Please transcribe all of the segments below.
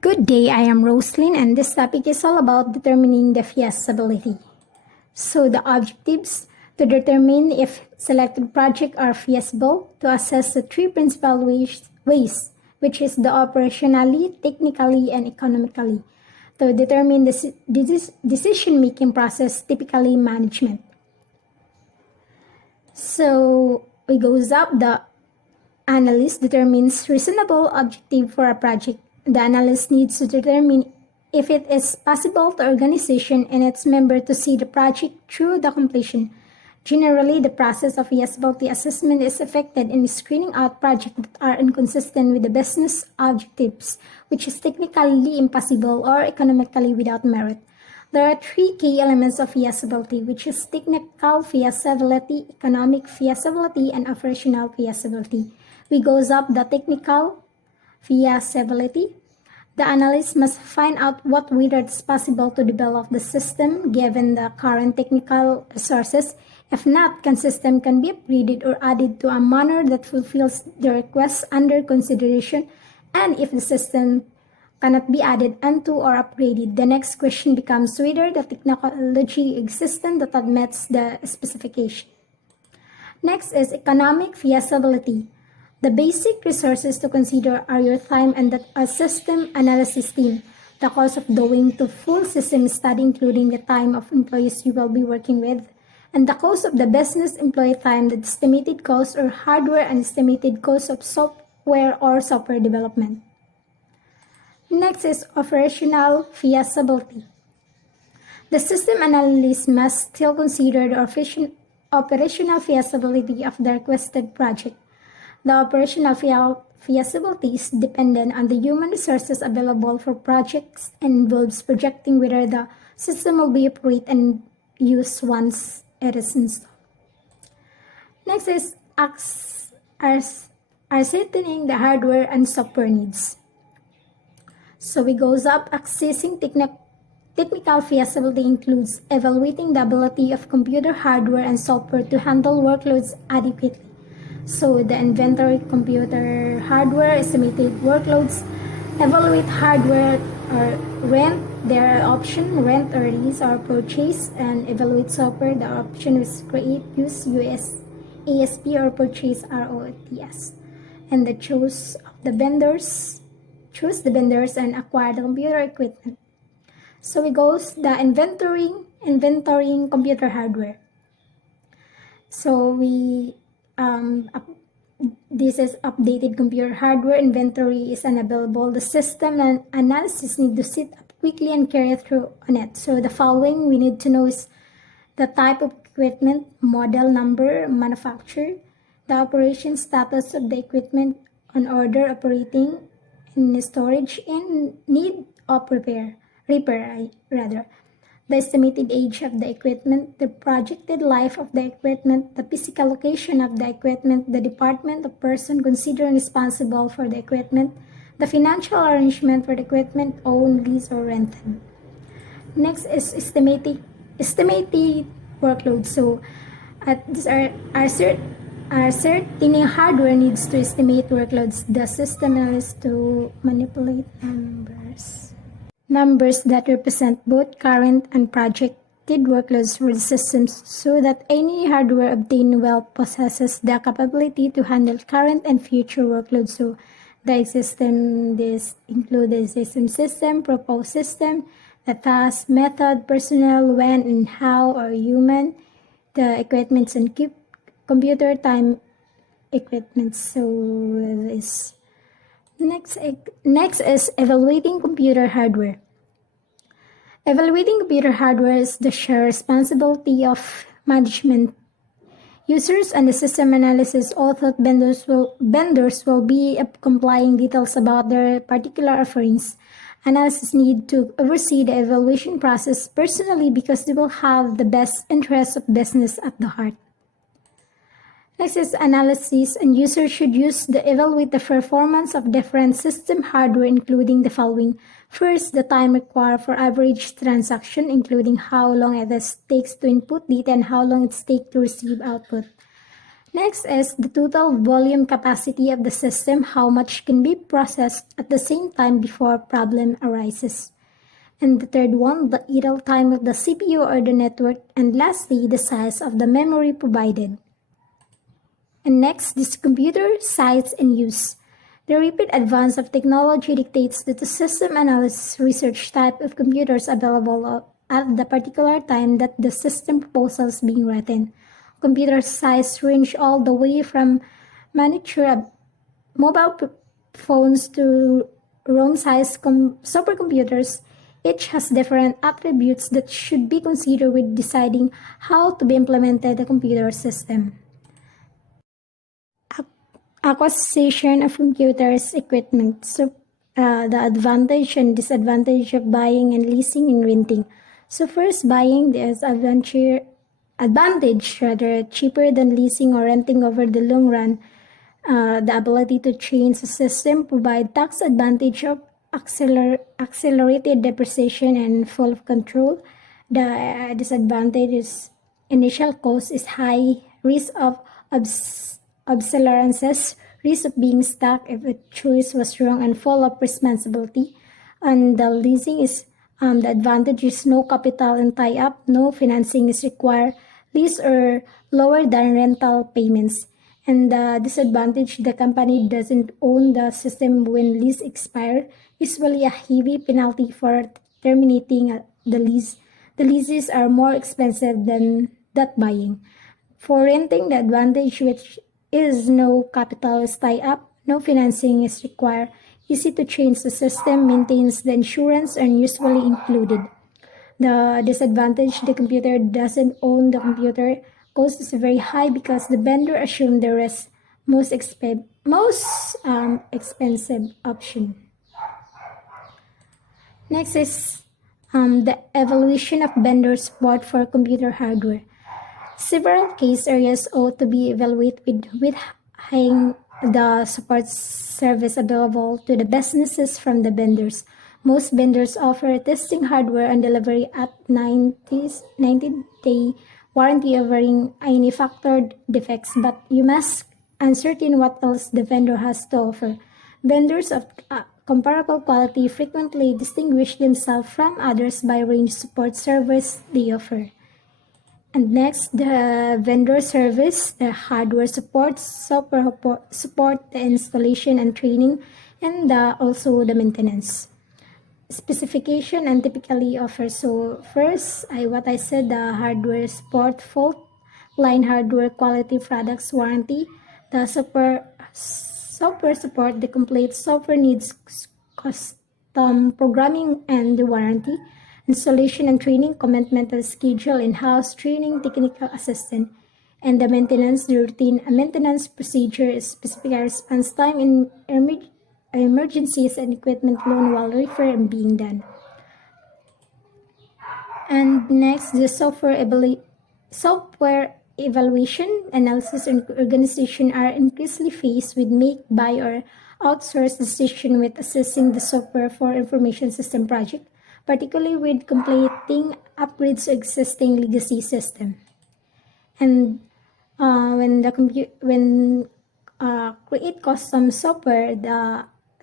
Good day, I am Roslyn, and this topic is all about determining the feasibility. So the objectives: to determine if selected projects are feasible, to assess the three principal ways, which is the operationally, technically, and economically, to determine the decision-making process, typically management. So it goes up, the analyst determines reasonable objective for a project. The analyst needs to determine if it is possible to organization and its member to see the project through the completion. Generally, the process of feasibility assessment is effected in screening out projects that are inconsistent with the business objectives, which is technically impossible or economically without merit. There are three key elements of feasibility, which is technical feasibility, economic feasibility, and operational feasibility. We goes up the technical feasibility. The analyst must find out whether it's possible to develop the system given the current technical resources. If not, can system can be upgraded or added to a manner that fulfills the requests under consideration. And if the system cannot be added onto or upgraded, the next question becomes whether the technology existent that meets the specification. Next is economic feasibility. The basic resources to consider are your time and a system analysis team, the cost of doing to full system study including the time of employees you will be working with, and the cost of the business employee time, the estimated cost or hardware and estimated cost of software or software development. Next is operational feasibility. The system analyst must still consider the operational feasibility of the requested project. The operational feasibility is dependent on the human resources available for projects and involves projecting whether the system will be operated and used once it is installed. Next is ascertaining the hardware and software needs. So it goes up, accessing technical feasibility includes evaluating the ability of computer hardware and software to handle workloads adequately. So the inventory computer hardware, estimated workloads, evaluate hardware or rent, their option, rent or lease or purchase, and evaluate software, the option is create, use, ASP or purchase, ROTS. And the choose the vendors and acquire the computer equipment. So it goes the inventorying computer hardware. So this is updated computer hardware inventory is unavailable. The system and analysis need to sit up quickly and carry through on it. So the following we need to know is the type of equipment, model number, manufacturer, the operation status of the equipment on order, operating in storage, in need of repair, the estimated age of the equipment, the projected life of the equipment, the physical location of the equipment, the department of person considered responsible for the equipment, the financial arrangement for the equipment owned, leased, or rented. Next is estimated workload. So these are certain hardware needs to estimate workloads. The system is to manipulate numbers that represent both current and projected workloads for the systems so that any hardware obtained well possesses the capability to handle current and future workloads. So this includes the system, proposed system, the task, method, personnel, when and how, or human, the equipments and computer time equipment. So this Next is evaluating computer hardware. Evaluating computer hardware is the shared responsibility of management, users, and the system analysis. Although vendors will be complying details about their particular offerings. Analysts need to oversee the evaluation process personally because they will have the best interests of business at the heart. Next is analysis, and users should evaluate the performance of different system hardware, including the following. First, the time required for average transaction, including how long it takes to input data and how long it takes to receive output. Next is the total volume capacity of the system, how much can be processed at the same time before a problem arises. And the third one, the idle time of the CPU or the network. And lastly, the size of the memory provided. And next, this computer size and use. The rapid advance of technology dictates that the system analysis research type of computers available at the particular time that the system proposal is being written. Computer size range all the way from miniature mobile phones to room-sized supercomputers. Each has different attributes that should be considered with deciding how to be implemented the computer system. Acquisition of computers equipment. So, the advantage and disadvantage of buying and leasing and renting. So first, buying is advantage rather cheaper than leasing or renting over the long run. The ability to change the system, provide tax advantage of accelerated depreciation and full control. The disadvantage is initial cost is high, risk of obsolescence, risk of being stuck if a choice was wrong, and full of responsibility. And the leasing is the advantage is no capital and tie-up, no financing is required, lease or lower than rental payments. And the disadvantage, the company doesn't own the system when lease expire, usually a heavy penalty for terminating the lease. The leases are more expensive than that buying. For renting, the advantage which is no capital is tied up, no financing is required, easy to change the system, maintains the insurance and usually included. The disadvantage, the computer doesn't own the computer, cost is very high because the vendor assumed the rest most expensive option. Next is the evolution of vendor support for computer hardware. Several case areas ought to be evaluated with having the support service available to the businesses from the vendors. Most vendors offer testing hardware and delivery at 90-day warranty covering any factored defects, but you must uncertain what else the vendor has to offer. Vendors of comparable quality frequently distinguish themselves from others by range support service they offer. And next, the vendor service, the hardware support, software support, the installation and training, and also the maintenance. Specification and typically offers. So first, what I said, the hardware support, fault line hardware quality products warranty, the software support, the complete software needs custom programming and the warranty, installation and training, commitment and schedule, in-house training, technical assistant, and the maintenance, the routine maintenance procedure is specific response time in emergencies and equipment loan while repair and being done. And next, the software evaluation, analysis, and organization are increasingly faced with make, buy, or outsource decision with assessing the software for information system project, particularly with completing upgrades to existing legacy system. And when create custom software,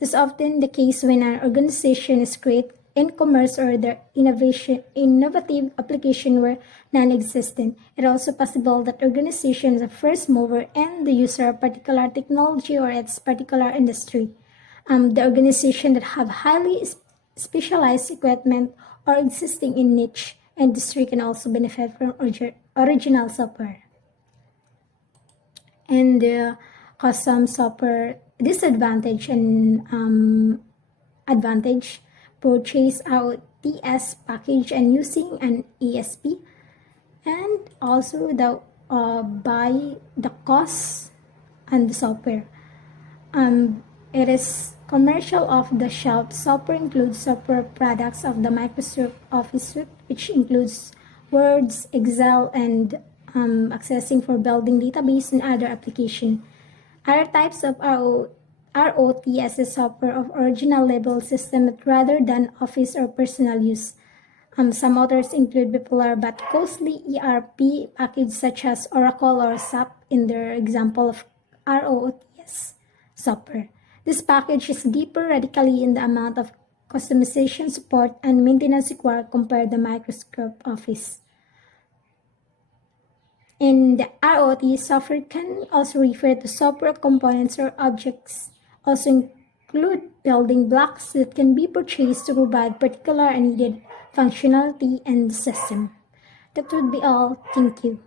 this is often the case when an organization is create in commerce or their innovative application were non-existent. It also possible that organizations are first mover and the user of particular technology or its particular industry. The organization that have highly specialized equipment or existing in niche industry can also benefit from original software. And the custom software disadvantage and advantage, purchase out TS package and using an ESP, and also the buy the cost and the software. It is commercial off-the-shelf software includes software products of the Microsoft Office suite, which includes Words, Excel, and accessing for building database and other application. Other types of ROTS is software of original level system rather than office or personal use. Some others include popular but costly ERP packages such as Oracle or SAP in their example of ROOTS software. This package is deeper radically in the amount of customization, support, and maintenance required compared to Microsoft Office. In the ROT, software can also refer to software components or objects, also include building blocks that can be purchased to provide particular and needed functionality in the system. That would be all. Thank you.